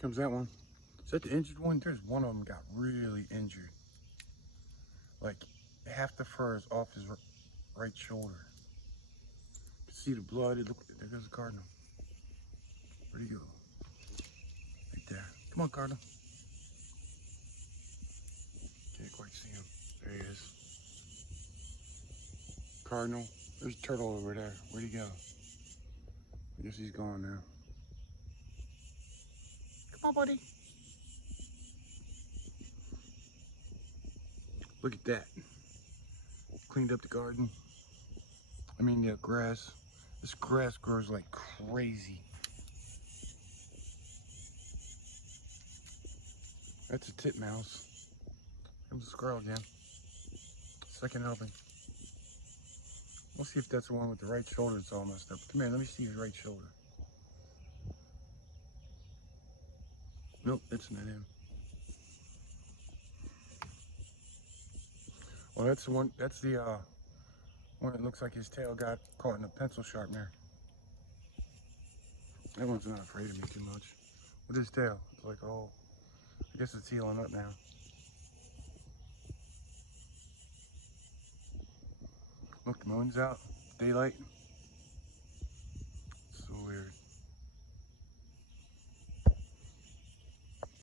Comes that one. Is that the injured one? There's one of them got really injured. Like half the fur is off his right shoulder. You see the blood? Look, there goes the cardinal. Where'd he go? Right there. Come on, cardinal. Can't quite see him. There he is. Cardinal. There's a turtle over there. Where'd he go? I guess he's gone now. Come on, buddy. Look at that. Cleaned up the garden. I mean, the grass. This grass grows like crazy. That's a titmouse. Comes a squirrel again. Second helping. We'll see if that's the one with the right shoulder that's all messed up. Come here, let me see his right shoulder. Nope, that's not him. Well, that's the one. That's the one that looks like his tail got caught in a pencil sharpener. That one's not afraid of me too much. With his tail, it's like, oh, I guess it's healing up now. Look, the moon's out. Daylight.